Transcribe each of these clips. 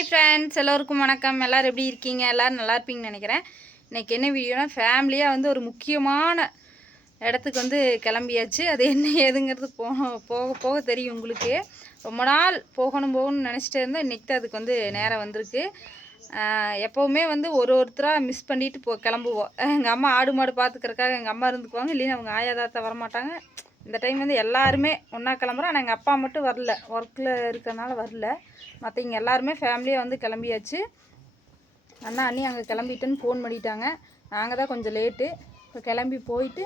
Hi friends எல்லோருக்கும் வணக்கம். எல்லோரும் எப்படி இருக்கீங்க? எல்லோரும் நல்லா இருப்பீங்கன்னு நினைக்கிறேன். இன்றைக்கி என்ன வீடியோனா ஃபேமிலியாக வந்து ஒரு முக்கியமான இடத்துக்கு வந்து கிளம்பியாச்சு. அது என்ன ஏதுங்கிறது போக போக போக தெரியும் உங்களுக்கு. ரொம்ப நாள் போகணும் போகணும்னு நினச்சிட்டே இருந்தேன் இன்றைக்கி தான் அதுக்கு வந்து நேரம் வந்திருக்கு. எப்போவுமே வந்து ஒரு ஒருத்தராக மிஸ் பண்ணிட்டு போ கிளம்புவோம். எங்கள் அம்மா ஆடு மாடு பார்த்துக்கிறக்காக எங்கள் அம்மா இருந்துக்குவாங்க. இல்லைன்னா அவங்க ஆயா தாத்தா வரமாட்டாங்க. இந்த டைம் வந்து எல்லாருமே ஒன்றா கிளம்புறோம். ஆனால் எங்கள் அப்பா மட்டும் வரல. ஒர்க்கில் இருக்கறனால வரல. மற்றவங்க எல்லாருமே ஃபேமிலியாக வந்து கிளம்பியாச்சு. அண்ணா அண்ணி அங்கே கிளம்பிட்டுன்னு ஃபோன் பண்ணிட்டாங்க. நாங்கள் தான் கொஞ்சம் லேட்டு இப்போ கிளம்பி போயிட்டு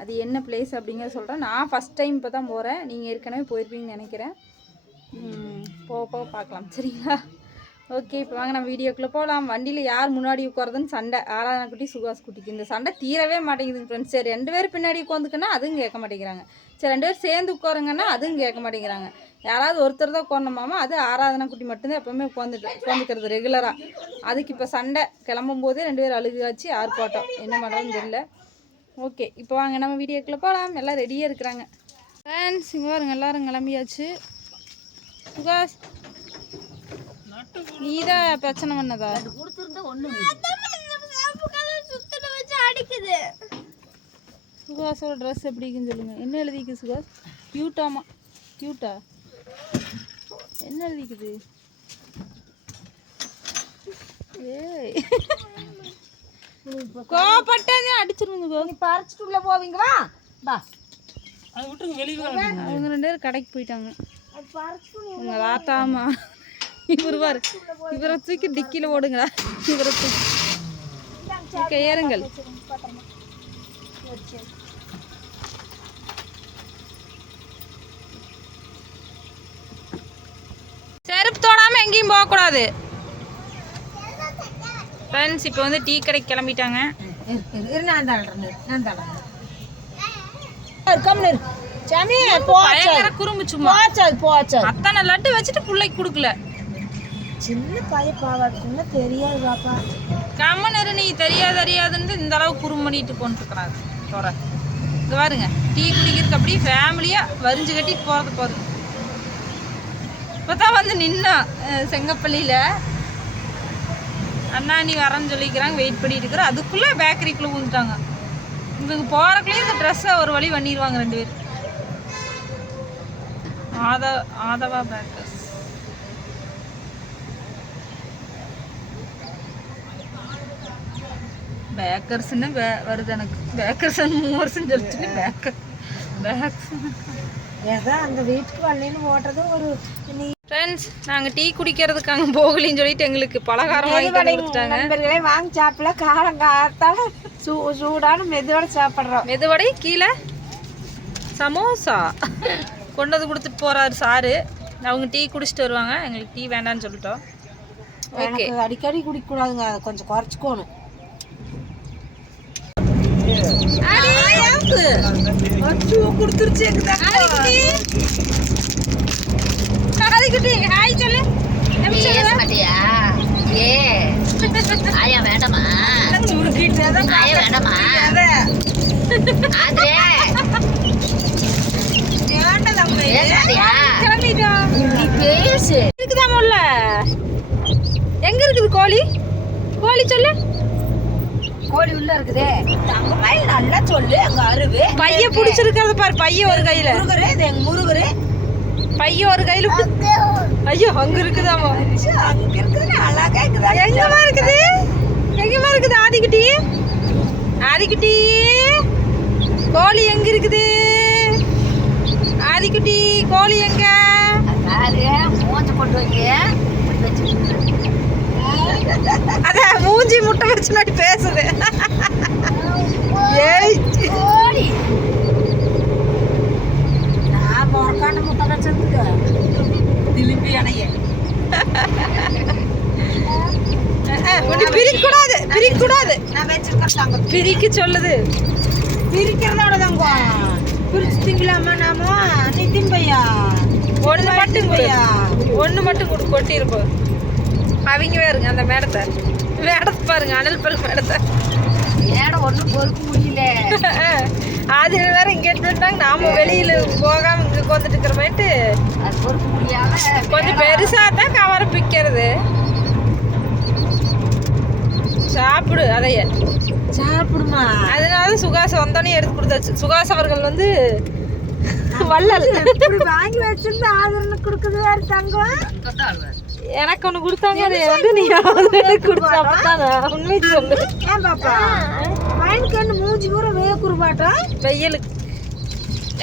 அது என்ன பிளேஸ் அப்படிங்கிறத சொல்கிறேன் நான் ஃபஸ்ட் டைம் இப்போ தான் போகிறேன் நீங்கள் ஏற்கனவே போயிருப்பீங்கன்னு நினைக்கிறேன். போக போக பார்க்கலாம். சரிங்களா? ஓகே இப்போ வாங்க நம்ம வீடியோக்குள்ளே போகலாம் வண்டியில் யார் முன்னாடி உட்காருதுன்னு சண்டை. ஆராதனா குட்டி சுகாஸ் குட்டிக்கு. இந்த சண்டை தீரவே மாட்டேங்குதுங்க ஃப்ரெண்ட்ஸ் சரி ரெண்டு பேர் பின்னாடி உட்காந்துக்குன்னா அதுவும் கேட்க மாட்டேங்கிறாங்க. சரி ரெண்டு பேரும் சேர்ந்து உட்காருங்கன்னா அதுவும் கேட்க மாட்டேங்கிறாங்க. யாராவது ஒருத்தர் தான் உட்காரணுமாமா அது ஆராதனா குட்டி மட்டும்தான் எப்போவுமே உட்காந்துட்டு உட்காந்துக்கிறது ரெகுலராக அதுக்கு இப்போ சண்டை. கிளம்பும் போதே ரெண்டு பேரும் அழுகாச்சு ஆர்ப்பாட்டம். என்ன பண்ணுறதுன்னு தெரியல. ஓகே இப்போ வாங்க நம்ம வீடியோக்குள்ளே போகலாம் எல்லாம் ரெடியாக இருக்கிறாங்க. ஃப்ரெண்ட்ஸ் இங்கே பாருங்க எல்லாரும் கிளம்பியாச்சு. சுகாஸ் நீ தான் பிரச்சனை பண்ணதா? சுகாஸோட ட்ரெஸ் எப்படி இருக்குன்னு சொல்லுங்க. என்ன எழுதிக்கு சுகாஸ் கியூட்டாமா கியூட்டா என்ன எழுதிக்குது ஏய். கோபப்பட்டதே அடிச்சிருங்க கோ பறிச்சுட்டு உள்ள போவீங்க வா. வா. அவங்க ரெண்டு பேரும் கடைக்கு போயிட்டாங்க. உங்க தாத்தாமா இவர் பாரு இவரை தூக்கி டிக்கில ஓடுங்களா? இவரை தூக்கி. ஓகே ஏறுங்கள். செருப்பு தோடாம எங்கேயும் போகக்கூடாது. ஃப்ரெண்ட்ஸ் இப்போ வந்து டீ கடைக்கு கிளம்பிட்டாங்க. பயங்கர குறும்பு சும்மா. அத்தனை லட்டு வச்சுட்டு பிள்ளைக்கு கொடுக்கல. சின்ன பையன் இருக்கும்ல தெரியாது பாப்பா. கம்மனரு நீ தெரியாது தெரியாதுன்னு இந்த அளவு குறும் பண்ணிட்டு போன்ட்டுருக்குறாங்க தோற. இங்க பாருங்க டீ குடிக்கிறதுக்கு அப்படியே ஃபேமிலியாக வரிஞ்சு கட்டி போகிறது போதும் இப்போ தான் வந்து நின்னோம் செங்கப்பள்ளியில செங்கப்பள்ளியில். அண்ணா நீ வரேன்னு சொல்லிக்கிறாங்க வெயிட் பண்ணிட்டு இருக்கிறோம் அதுக்குள்ளே பேக்கரிக்குள்ளே ஊந்துட்டாங்க. இவங்க போகிறக்குள்ளேயே இந்த ட்ரெஸ்ஸை ஒரு வழி பண்ணிடுவாங்க ரெண்டு பேர். ஆதா ஆதவா பேக்கர் பேக்கர்ஸ்னு வருது எனக்கு. பேக்கர்ஸ் மூவர்ஸ்னு சொல்லிச்சுன்னு பேக்கர் பேக்கர்ஸ் ஏதோ அந்த வீட்டுக்கு வரலன்னு ஓட்டுறது ஒரு ஃப்ரெண்ட்ஸ் நாங்கள் டீ குடிக்கிறதுக்கு அங்கே போகலின்னு சொல்லிட்டு எங்களுக்கு பலகாரம் வாங்கி கொடுத்துட்டாங்க. நண்பர்களே வாங்கி சாப்பிடல காலம் காத்தால சூ சூடான மெதுவோட சாப்பிட்றோம். மெதுவடை கீழே சமோசா. கொண்டு வந்து கொடுத்துட்டு போறாரு சாரு. அவங்க டீ குடிச்சிட்டு வருவாங்க. எங்களுக்கு டீ வேண்டாம்னு சொல்லிட்டோம். ஓகே அடிக்கடி குடிக்கக்கூடாதுங்க. அதை கொஞ்சம் குறைச்சிக்கணும் கொடுத்துருச்சு ஆதிக்குட்டி ஹாய் சொல்லு எப்படி சொல்லுவ? மாட்டியா ஏ ஆயா வேண்டாமா ஆயா வேண்டாமா ஆதே இருக்குதா முல்ல எங்க இருக்குது கோழி? கோழி சொல்லு. கோழி உள்ள இருக்குதே. தங்க மயில் நல்லா சொல்லு? எங்க அருவு. பைய புடிச்சிருக்கிறது பாரு. பைய ஒரு கையில. முருகரு? இது எங்க முருகரு? பைய ஒரு கையில ஐயோ அங்க இருக்குதாமா அங்க இருக்குது அழகா இருக்குதா? எங்கம்மா இருக்குது? எங்கம்மா இருக்குது ஆதிக்குட்டி? ஆதிக்குட்டி? கோழி எங்க இருக்குது? ஆதிக்குட்டி கோழி எங்க? மூஞ்ச கொண்டு வச்சு அத மூஞ்சி முட்டை வச்சு நாட்டி பேசுது. திருப்பி அணைய. பிரிக்க சொல்லுது. பிரிக்கிறதோட தாங்க பிரிச்சு திங்கலாமா நாம? நிதின் பையா? ஒண்ணு மட்டும் கொடு. ஒண்ணு மட்டும் கொடு கொட்டி இருப்போம் அவங்க வேறுங்க அந்த மேடத்தை. மேடத்தை பாருங்க அனல் பல் மேடத்தை. ஏடம் ஒன்றும் பொறுக்க முடியல. ஆதிர வேற இங்க எடுத்துட்டாங்க நாம வெளியில போகாம இங்க உட்காந்துட்டு இருக்கிற மாதிரிட்டு அது பொறுக்க முடியாம கொஞ்சம் பெருசா தான் கவரை பிக்கிறது. சாப்பிடு அதைய சாப்பிடுமா? அதனால சுகாஸ் வந்தோடனே எடுத்து கொடுத்தாச்சு. சுகாஸ் அவர்கள் வந்து வள்ளல். வாங்கி வச்சிருந்தா ஆதரவு கொடுக்குது வேற தங்கம் எனக்கு ஒன்று கொடுத்தாங்க அதை வந்து நீ கொடுத்தா உண்மை சொல்லு. ஏன் பாப்பா என்ன மூஞ்சி பூரா வேக்குரு பாட்டம் வெயிலுக்கு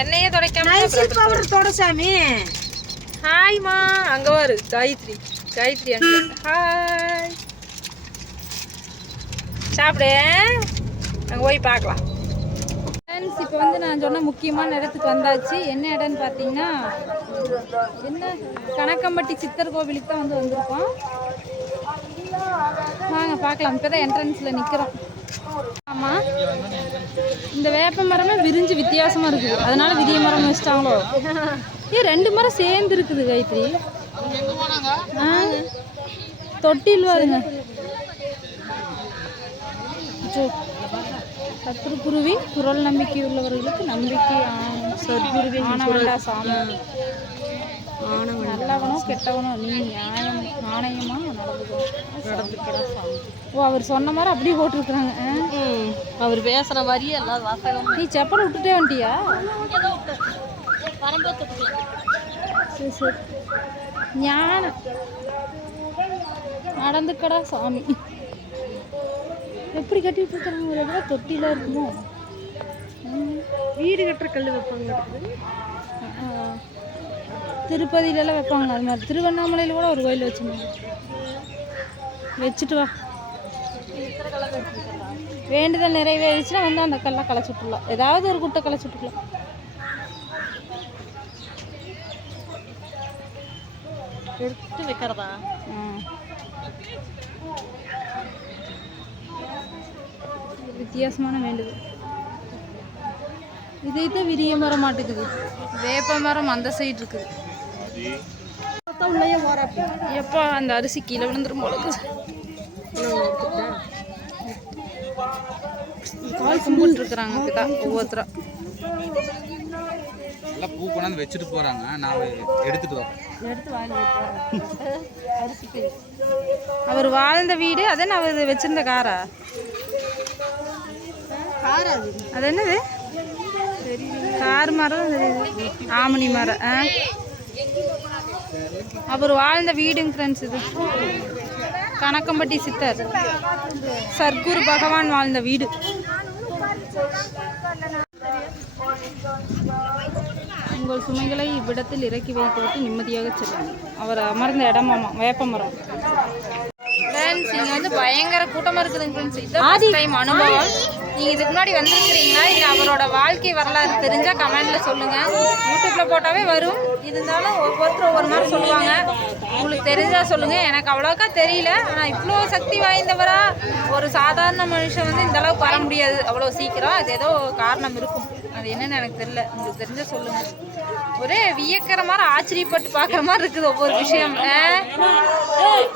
எண்ணெயே துடைக்காம நைசில் பவுடர் தொட சாமி. ஹாய்மா அங்க பாரு காயத்ரி. காயத்ரி அங்க. ஹாய் சாப்பிடு. அங்க போய் பார்க்கலாம். ஃப்ரெண்ட்ஸ் இப்போ வந்து நான் சொன்ன முக்கியமான இடத்துக்கு வந்தாச்சு. என்ன இடம்னு பார்த்தீங்கன்னா என்ன? கணக்கம்பட்டி சித்தர் கோவிலுக்கு தான் வந்து வந்திருக்கோம். வாங்க பார்க்கலாம். இப்போ தான் என்ட்ரன்ஸில் நிற்கிறோம் ஆமாம் இந்த வேப்ப மரமே விரிஞ்சு வித்தியாசமாக இருக்குது. அதனால விரிய மரம் வச்சிட்டாங்களோ? ஏ ரெண்டு மரம் சேர்ந்து இருக்குது காயத்ரி. ஆ? தொட்டில் வருங்க சத்ருகுருவின் குரல் நம்பிக்கை உள்ளவர்களுக்கு நம்பிக்கை சத்குருவின் ஆனவண்டா சாமி நல்லவனோ கெட்டவனோ நீ நியாயம் நாணயமா நடந்துக்கணும் ஓ அவர் சொன்ன மாதிரி அப்படியே போட்டிருக்கிறாங்க? அவர் பேசுற மாதிரியே எல்லா வாசகம் நீ செப்பல் விட்டுட்டே வந்துட்டியா? சரி சரி. ஞானம். நடந்துக்கடா சாமி. எப்படி கட்டிட்டு இருக்காங்க? ஒரு தொட்டில இருக்குமோ? வீடு கட்டுற கல் வைப்பாங்க திருப்பதியிலலாம் வைப்பாங்களா அது மாதிரி திருவண்ணாமலையில் கூட ஒரு கோயில் வச்சுருந்தாங்க. வச்சுட்டு வா. வேண்டுதல் நிறைவேறிச்சுன்னா வந்து அந்த கல்லாம் களைச்சுட்டுலாம். ஏதாவது ஒரு குட்டை களைச்சி விட்டுக்கலாம் எடுத்து வைக்கிறதா ஆ. வித்தியாசமான வேண்டுதல் இதை தான் விரிய மரம் மாட்டேங்குது. வேப்ப மரம் அந்த சைடு இருக்குது. உள்ளே எப்பா அந்த அரிசி கீழே விழுந்துரும் போல கால் கும்பிட்டு இருக்கிறாங்க இப்பதான் ஒவ்வொருத்தரா. எல்லாம் பூ கொண்டாந்து வச்சுட்டு போறாங்க. நான் எடுத்துட்டு வரேன். எடுத்து வாங்கி அவர் வாழ்ந்த வீடு அதே அவர் வச்சிருந்த காரா? அது. என்னது? கார் மரம். ஆமணி மரம் ஆ. அவர் வாழ்ந்த வீடுங்க ஃப்ரெண்ட்ஸ் இது. கணக்கம்பட்டி சித்தர். சர்க்குரு பகவான் வாழ்ந்த வீடு. உங்கள் சுமைகளை இவ்விடத்தில் இறக்கி வைத்துவிட்டு நிம்மதியாக செல்லுங்கள். அவர் அமர்ந்த இடமாமா வேப்ப மரம். ஃப்ரெண்ட்ஸ் இங்கே வந்து பயங்கர கூட்டமாக இருக்குதுங்க ஃப்ரெண்ட்ஸ் டைம் அனுபவம். நீங்கள் இதுக்கு முன்னாடி வந்திருக்கிறீங்களா? இல்லை அவரோட வாழ்க்கை வரலாறு தெரிஞ்சால் கமெண்டில் சொல்லுங்கள் யூடியூப்பில் போட்டாவே வரும். இருந்தாலும் ஒவ்வொருத்தரும் ஒவ்வொரு மாதிரி சொல்லுவாங்க. உங்களுக்கு தெரிஞ்சால் சொல்லுங்கள் எனக்கு அவ்வளோக்கா தெரியல. ஆனால் இவ்வளோ சக்தி வாய்ந்தவராக ஒரு சாதாரண மனுஷன் வந்து இந்த அளவுக்கு வர முடியாது. அவ்வளோ சீக்கிரம். அது ஏதோ காரணம் இருக்கும். அது என்னன்னு எனக்கு தெரியல. உங்களுக்கு தெரிஞ்சா சொல்லுங்க. ஒரே வியக்கிற மாதிரி ஆச்சரியப்பட்டு பார்க்குற மாதிரி இருக்குது ஒவ்வொரு விஷயம்?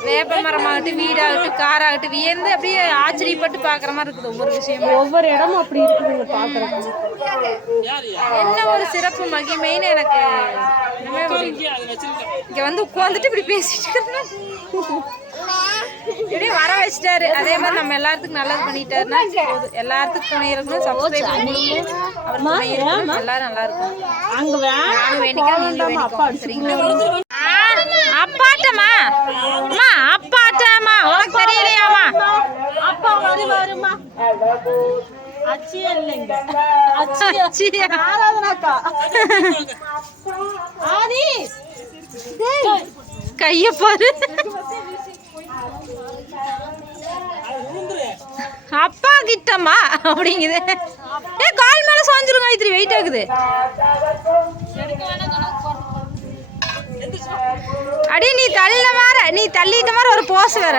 வேப்ப மரமாகட்டும் வீடாகட்டும் காராகட்டும் வியந்து அப்படியே ஆச்சரியப்பட்டு பார்க்குற மாதிரி இருக்குது ஒவ்வொரு விஷயமும். ஒவ்வொரு இடமும் அப்படி இருக்குதுங்க பார்க்குறதுக்கு என்ன ஒரு சிறப்பு மகிமைன்னு எனக்கு. இங்க வந்து உட்காந்துட்டு இப்படி பேசிட்டு இருக்கணும் இப்படி வர வச்சிட்டாரு. அதே மாதிரி நம்ம எல்லாத்துக்கும் நல்லது பண்ணிட்டாருன்னா எல்லாத்துக்கும் துணை இருக்கணும் சப்ஸ்கிரைப் பண்ணணும் அவர் துணை இருக்கணும். எல்லாரும் நல்லா இருக்கும் அங்கே நானும் வேண்டிக்கிறேன் நீங்களும் வேண்டிக்கோங்க சரிங்களா? அப்பாட்டமா அம்மா அப்பாட்டமா உனக்கு தெரியலையாமா அப்பா வரு வருமா அச்சியே இல்லைங்க. அச்சியா. ஆராதனாக்கா. ஆதி. கைய பாரு. அப்பா கிட்டம்மா? அப்படிங்குது. ஏ கால் மேல சாஞ்சிரும் காயத்ரி வெயிட் ஆகுது. அடி நீ தள்ள மாற நீ தள்ளிட்ட மாதிரி ஒரு போஸ் வேற.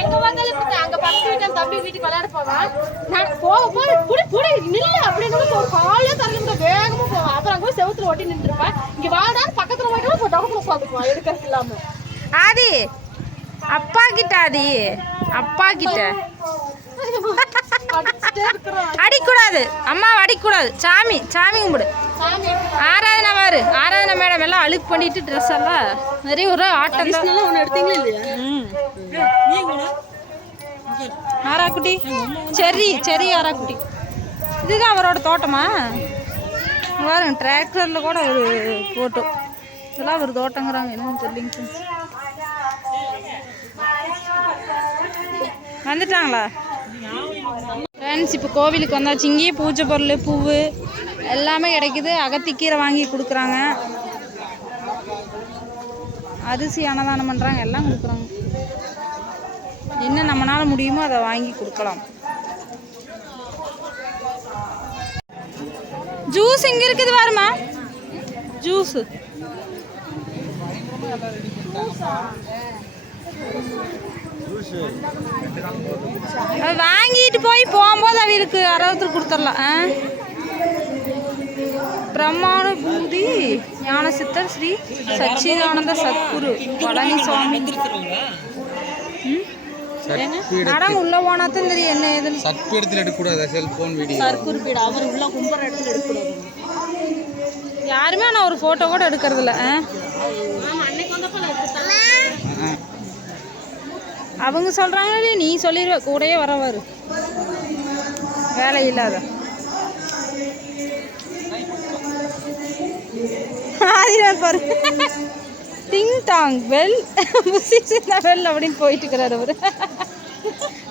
எங்க வந்தாலும் அங்க பக்கத்து வீட்டு தம்பி வீட்டுக்கு விளையாட போவேன். நான் போக போது புடி புடி நில்லு அப்படின்னு ஒரு காலே தரல வேகமா போவேன். அப்புறம் அங்க போய் செவுத்துல ஒட்டி நின்றுருப்பேன். இங்க வாடா பக்கத்துல போயிட்டு டவுன் உட்காந்துக்குவான். எடுக்கிறது இல்லாம. ஆதி அப்பா கிட்ட ஆதி. அப்பா கிட்ட அடிக்கூடாது. அம்மா அடிக்கூடாது. சாமி சாமி கும்பிடு. ஆராதனை பாரு. ஆராதனை மேடம் எல்லாம் அழுக்கு பண்ணிட்டு ட்ரெஸ் எல்லாம் நிறைய ஒரு ஆட்டம் தான். ஒன்று எடுத்தீங்களா இல்லையா? ம். குட்டி செரி செரி குட்டி இதுதான் அவரோட தோட்டமா? பாருங்க டிராக்டரில் கூட ஒரு ஃபோட்டோ இதெல்லாம் ஒரு தோட்டங்கிறாங்க என்னன்னு தெரியலிங்க. வந்துட்டாங்களா? ஃப்ரெண்ட்ஸ் இப்போ கோவிலுக்கு வந்தாச்சு. இங்கேயே பூஜை பொருள் பூவு எல்லாமே கிடைக்குது. அகத்திக்கீரை வாங்கி கொடுக்குறாங்க. அரிசி அன்னதானம் பண்ணுறாங்க எல்லாம் கொடுக்குறாங்க. என்ன நம்மளால் முடியுமோ அதை வாங்கி கொடுக்கலாம். ஜூஸ் இங்கே இருக்குது பாருமா ஜூஸு அது வாங்கிட்டு போய் போகும்போது அவங்களுக்கு அறுபத்து கொடுத்துடலாம். ஆ? பிரம்மாண பூதி ஞான சித்தர் ஸ்ரீ சச்சிதானந்த சத்குரு. பழனிசாமி ம்? சர்பீட அடங்க உள்ள போனா தான் தெரியும் என்ன ஏதுன்னு. சர்பீடத்தில் எடுக்கக்கூடாது செல்போன் வீடியோ குறிப்பிட அவர் உள்ள கும்புற இடத்துல எடுக்கக்கூடாது. யாருமே ஆனால் ஒரு ஃபோட்டோ கூட எடுக்கிறது இல்ல ஆ? அவங்க சொல்கிறாங்களே நீ சொல்லிடுவ கூடயே வரவாரு வேலை இல்லாத. ஆதினார் பாரு. டிங் டாங் பெல் புசி சின்ன பெல் அப்படின்னு போயிட்டு இருக்கிறார் அவர்.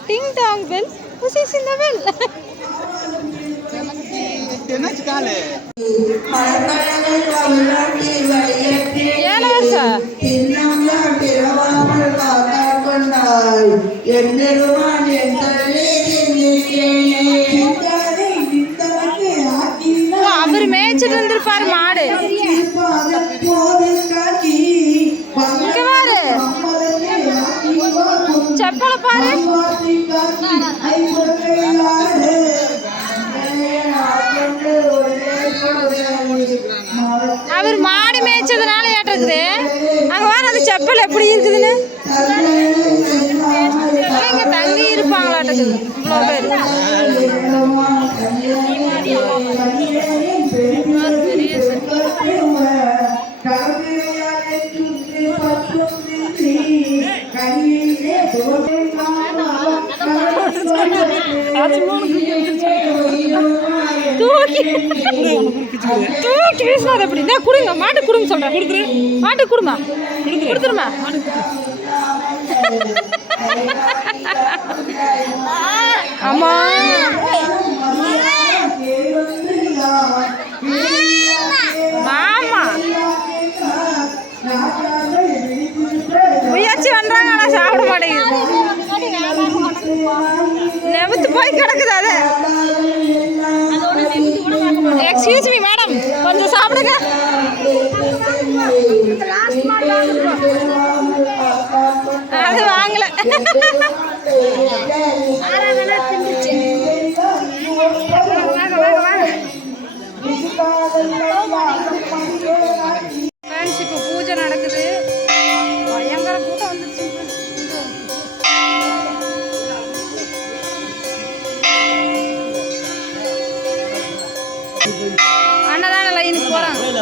டிங் டாங் பெல் புசி சின்ன பெல் என்னாச்சு காலு ஏழு வருஷம். ஓ, அவர் மேய்ச்சிட்டு இருந்திருப்பாரு மாடு. பாரு செப்பலை பாரு. வீசினாது எப்படி நான் கொடுங்க மாட்டு கொடுங்க சொல்றேன். மாட்டு கொடுமா? கொடுத்துருமா? ஆமா. கொஞ்சம் சாப்பிடுங்க. அது வாங்கல. ஃப்ரெண்ட்ஸ்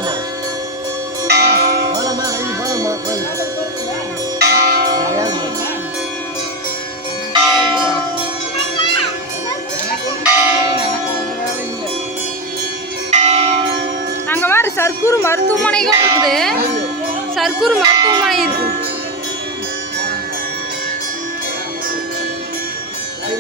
போகலாமா போகலாமா வெளியே போகலாமா கோயிலுக்கு அங்கே வேறு சர்க்கூர் மருத்துவமனைகளும் இருக்குது. சர்க்கூர் மருத்துவமனை இருக்கு. அது